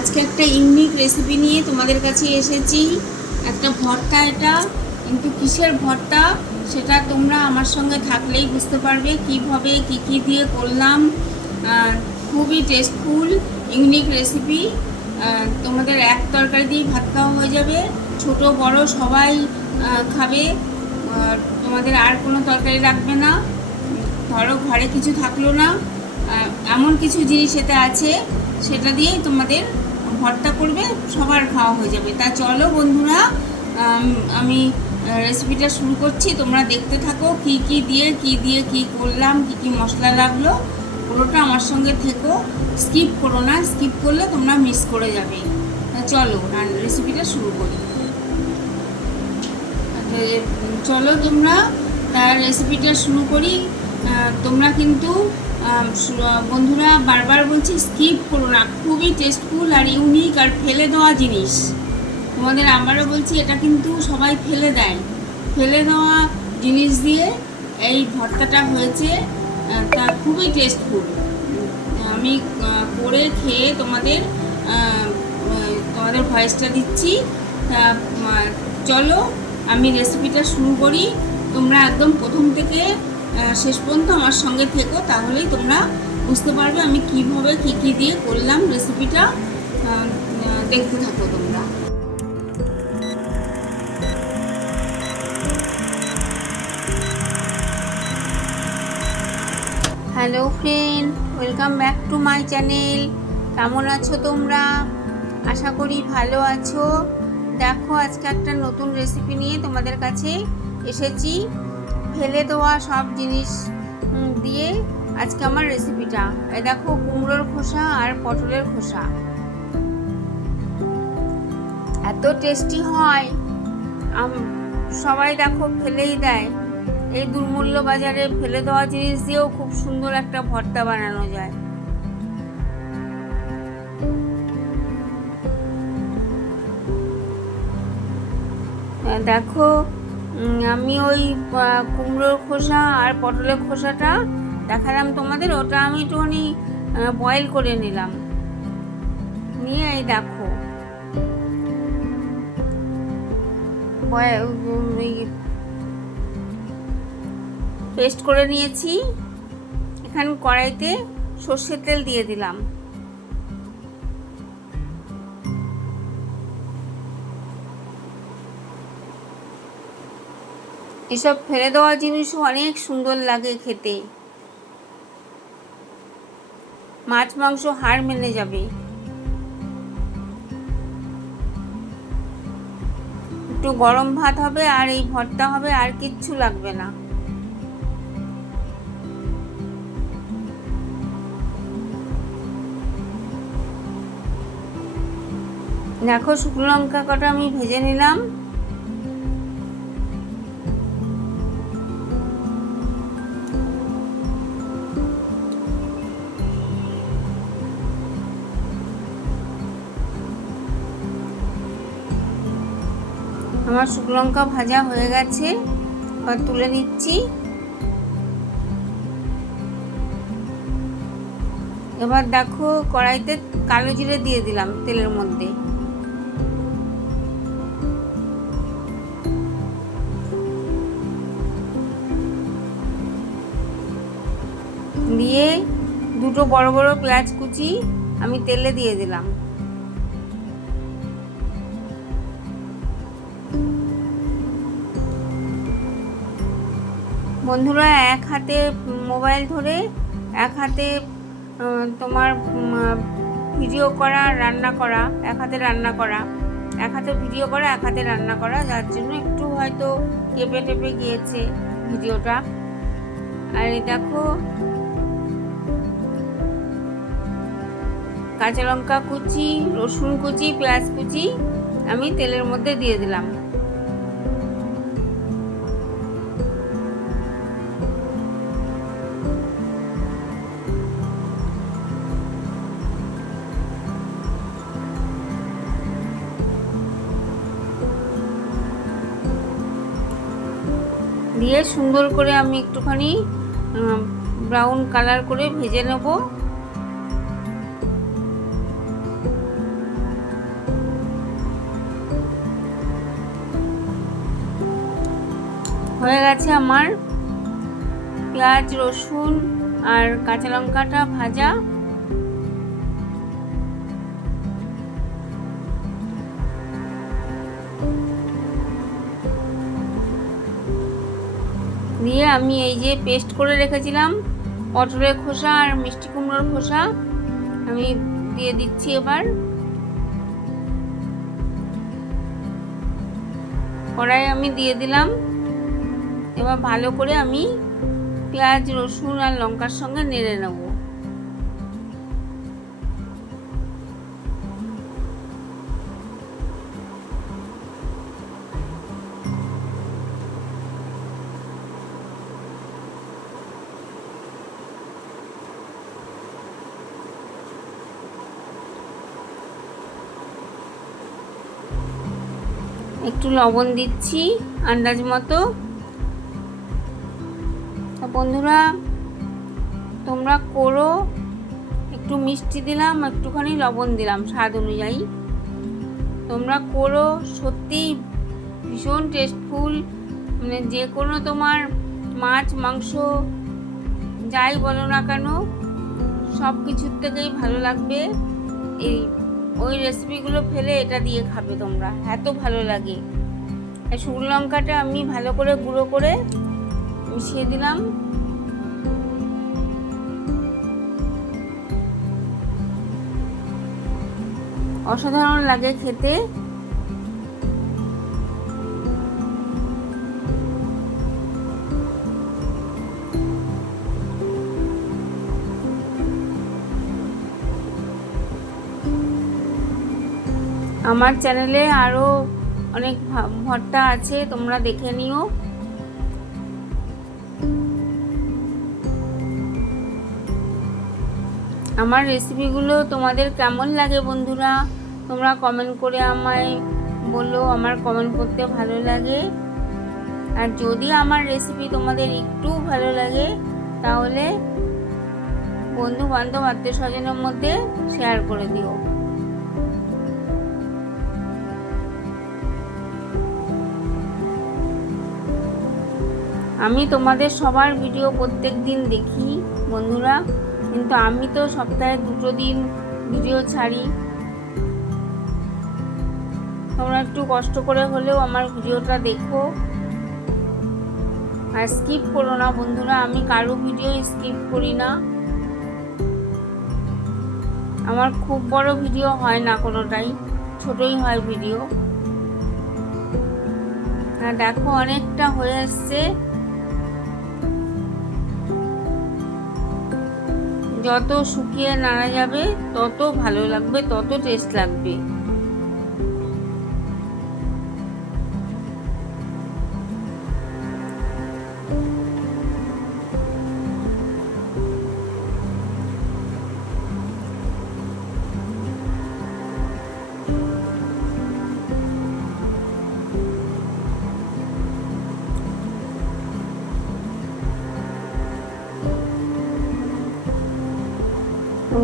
আজকে একটা unique recipe নিয়ে তোমাদের কাছে এসেছি। একটা ভর্তা এটা। কিন্তু কিসের ভর্তা, সেটা তোমরা আমার সঙ্গে থাকলেই বুঝতে পারবে কীভাবে, কি কি দিয়ে করলাম। খুবই টেস্টফুল ইউনিক রেসিপি তোমাদের এক তরকারি দিয়ে ভাত খাওয়া হয়ে যাবে। ছোট, বড় সবাই খাবে। তোমাদের আর কোনো তরকারি রাখবে না। ধরো ঘরে কিছু থাকল না। এমন কিছু জিনিস এতে আছে, সেটা দিয়েই তোমাদের ভর্তা করবে, সবার খাওয়া হয়ে যাবে। তা চলো বন্ধুরা, আমি রেসিপিটা শুরু করছি। তোমরা দেখতে থাকো কি কি দিয়ে কি দিয়ে কি করলাম, কি কি মশলা লাগল। পুরোটা আমার সঙ্গে থেকো। স্কিপ করো না, স্কিপ করলে তোমরা মিস করে যাবে। চলো রেসিপিটা শুরু করি। চলো তোমরা, তার রেসিপিটা শুরু করি। তোমরা কিন্তু বন্ধুরা বারবার বলছি স্কিপ করো না। খুবই টেস্টফুল আর ইউনিক আর ফেলে দেওয়া জিনিস। তোমাদের আবারও বলছি, এটা কিন্তু সবাই ফেলে দেয়। ফেলে দেওয়া জিনিস দিয়ে এই ভর্তাটা হয়েছে তা খুবই টেস্টফুল আমি করে খেয়ে তোমাদের তোমাদের ভয়েসটা দিচ্ছি। তা চলো, আমি রেসিপিটা শুরু করি। তোমরা একদম প্রথম থেকে শেষ পর্যন্ত আমার সঙ্গে থেকো, তাহলেই তোমরা বুঝতে পারবে আমি কীভাবে কী কী দিয়ে করলাম রেসিপিটা দেখতে থাকো তোমরা। Hello friend welcome back to my channel কেমন আছো তোমরা? আশা করি ভালো আছো। দেখো, আজকে একটা নতুন রেসিপি নিয়ে তোমাদের কাছে এসেছি। ফেলে দেওয়া সব জিনিস দিয়ে আজকে আমার রেসিপিটা এই দেখো, কুমড়োর খোসা আর পটলের খোসা। এত টেস্টি হয়। সবাই দেখো ফেলেই দেয়। এই দুর্মূল্য বাজারে ফেলে দেওয়া জিনিস দিয়েও খুব সুন্দর একটা ভর্তা বানানো যায়। দেখো আমি ওই কুমড়োর খোসা আর পটলের খোসাটা দেখালাম তোমাদের, ওটা আমি একটুখানি বয়েল করে নিলাম। নিয়ে এই দেখো। পেস্ট করে নিয়েছি। এখানে কড়াইতে সর্ষের তেল দিয়ে দিলাম। এসব ফেলে দেওয়া জিনিসও অনেক সুন্দর লাগে খেতে। মাছ, মাংস, হাড় মেনে যাবে। একটু গরম ভাত হবে আর এই ভর্তা হবে, আর কিচ্ছু লাগবে না। দেখো শুকনো লঙ্কা কটা আমি ভেজে নিলাম। আমার শুকনো লঙ্কা ভাজা হয়ে গেছে। এবার তুলে নিচ্ছি। এবার দেখো কড়াইতে কালো জিরে দিয়ে দিলাম তেলের মধ্যে। দিয়ে দুটো বড় বড় পেঁয়াজ কুচি আমি তেলে দিয়ে দিলাম। বন্ধুরা, এক হাতে মোবাইল ধরে, এক হাতে তোমার ভিডিও করা, রান্না করা, এক হাতে রান্না করা, এক হাতে ভিডিও করা, এক হাতে রান্না করা, যার জন্য একটু হয়তো কেঁপে টেপে গিয়েছে ভিডিওটা। আর দেখো, কাঁচা লঙ্কা কুচি, রসুন কুচি, পেঁয়াজ কুচি আমি তেলের মধ্যে দিয়ে দিলাম। দিয়ে সুন্দর করে আমি একটুখানি ব্রাউন কালার করে ভেজে নেব। হয়ে গেছে আমার পেঁয়াজ, রসুন আর কাঁচা লঙ্কাটা ভাজা। দিয়ে আমি এই যে পেস্ট করে রেখেছিলাম পটলের খোসা আর মিষ্টি কুমড়োর খোসা, আমি দিয়ে দিচ্ছি এবার। কড়াই আমি দিয়ে দিলাম। এবার ভালো করে আমি পেঁয়াজ, রসুন আর লঙ্কার সঙ্গে নেড়ে নেব। একটু লবণ দিচ্ছি, আন্দাজ মতো। বন্ধুরা, তোমরা করো। একটু মিষ্টি দিলাম, একটুখানি লবণ দিলাম স্বাদ অনুযায়ী। তোমরা করো, সত্যিই ভীষণ টেস্টফুল মানে যে কোনো তোমার মাছ, মাংস, যাই বলো না কেন সব কিছুর থেকেই ভালো লাগবে। এই ওই রেসিপিগুলো ফেলে এটা দিয়ে খাবে তোমরা। এত ভালো লাগে। শুকনো লঙ্কাটা আমি ভালো করে গুঁড়ো করে মিশিয়ে দিলাম। অসাধারণ লাগে খেতে। আমার চ্যানেলে আরও অনেক ভা- ভর্তা আছে, তোমরা দেখে নিও। আমার রেসিপিগুলো তোমাদের কেমন লাগে বন্ধুরা? তোমরা কমেন্ট করে আমায় বলো, আমার কমেন্ট করতে ভালো লাগে। আর যদি আমার রেসিপি তোমাদের একটু ভালো লাগে, তাহলে বন্ধু বান্ধব আত্মীয় স্বজনের মধ্যে শেয়ার করে দিও। আমি তোমাদের সবার ভিডিও প্রত্যেক দিন দেখি, বন্ধুরা। কিন্তু আমি তো সপ্তাহে দুটো দিন ভিডিও ছাড়ি। তোমরা একটু কষ্ট করে হলেও আমার ভিডিওটা দেখো। আর স্কিপ করো না, বন্ধুরা। আমি কারও ভিডিও স্কিপ করি না। আমার খুব বড় ভিডিও হয় না কোনোটাই। ছোটই হয় ভিডিও আর দেখো, অনেকটা হয়ে এসছে। যত শুকিয়ে নাড়া যাবে তত ভালো লাগবে তত টেস্ট লাগবে।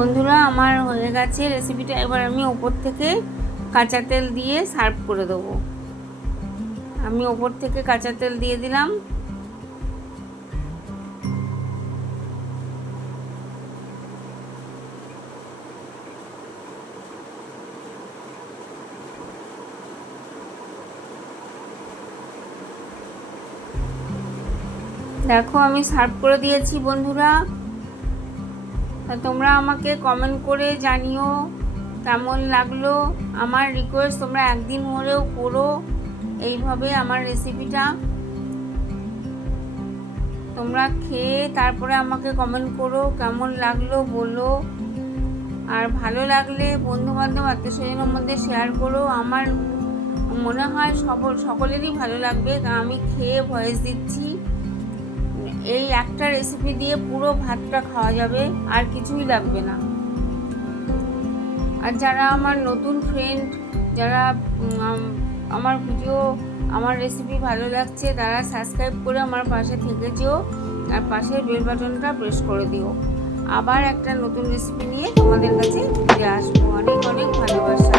বন্ধুরা, আমার হয়ে গেছে রেসিপিটা এবার আমি ওপর থেকে কাঁচা তেল দিয়ে সার্ভ করে দেবো। আমি ওপর থেকে কাঁচা তেল দিয়ে দিলাম। দেখো, আমি সার্ভ করে দিয়েছি বন্ধুরা। তোমরা আমাকে কমেন্ট করে জানিও কেমন লাগল। আমার রিকোয়েস্ট তোমরা একদিন হলেও করো। এইভাবে আমার রেসিপিটা তোমরা খেয়ে তারপরে আমাকে কমেন্ট করো, কেমন লাগল বলো। আর ভালো লাগলে বন্ধু বান্ধব আত্মীয় স্বজনের মধ্যে শেয়ার করো। আমার মনে হয় সকল সকলেরই ভালো লাগবে। আমি খেয়ে ভয়েস দিচ্ছি। এই একটা রেসিপি দিয়ে পুরো ভাতটা খাওয়া যাবে, আর কিছুই লাগবে না। আর যারা আমার নতুন ফ্রেন্ড যারা আমার ভিডিও আমার রেসিপি ভালো লাগছে, তারা সাবস্ক্রাইব করে আমার পাশে থেকে যেও, আর পাশের বেল বাটনটা প্রেস করে দিও। আবার একটা নতুন রেসিপি নিয়ে তোমাদের কাছে ফিরে আসব। অনেক অনেক ভালোবাসা।